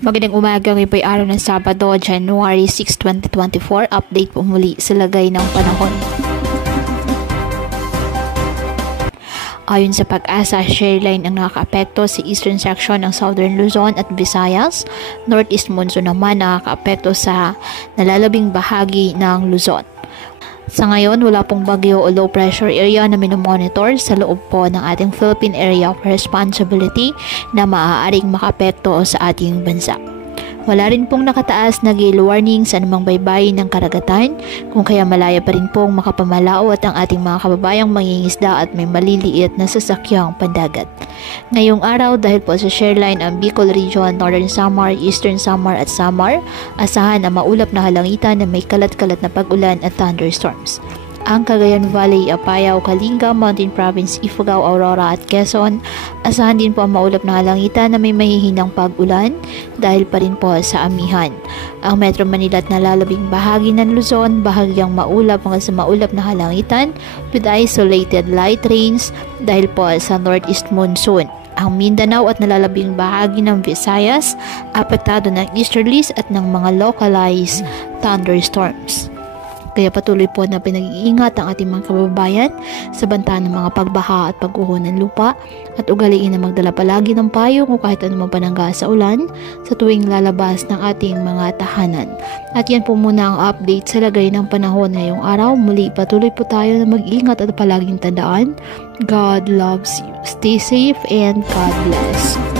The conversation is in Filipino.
Magandang umaga, ngayon po ay araw ng Sabado, January 6, 2024. Update po muli sa lagay ng panahon. Ayon sa Pag-asa, shearline ang nakakaapekto sa eastern section ng Southern Luzon at Visayas. Northeast monsoon naman nakakaapekto sa nalalabing bahagi ng Luzon. Sa ngayon, wala pong bagyo o low pressure area na minomonitor sa loob po ng ating Philippine Area of Responsibility na maaaring makapekto sa ating bansa. Wala rin pong nakataas na gale warning sa anumang baybayin ng karagatan, kung kaya malaya pa rin pong makapamalaot ang ating mga kababayang mangingisda at may maliliit na sasakyang pandagat. Ngayong araw, dahil po sa shareline ang Bicol Region, Northern Samar, Eastern Samar at Samar, asahan ang maulap na halangitan na may kalat-kalat na pag-ulan at thunderstorms. Ang Cagayan Valley, Apayao, Kalinga, Mountain Province, Ifugao, Aurora at Quezon, asahan din po ang maulap na halangitan na may mahihinang pag-ulan dahil pa rin po sa amihan. Ang Metro Manila at nalalabing bahagi ng Luzon, bahagyang maulap hanggang sa maulap na halangitan with isolated light rains dahil po sa northeast monsoon. Ang Mindanao at nalalabing bahagi ng Visayas, apektado ng easterlies at ng mga localized thunderstorms. Kaya patuloy po na pinag-iingat ang ating mga kababayan sa banta ng mga pagbaha at pagguho ng lupa at ugaliin na magdala palagi ng payong o kahit anumang panangga sa ulan sa tuwing lalabas ng ating mga tahanan. At yan po muna ang update sa lagay ng panahon ngayong araw. Muli patuloy po tayo na mag-ingat at palaging tandaan, God loves you. Stay safe and God bless.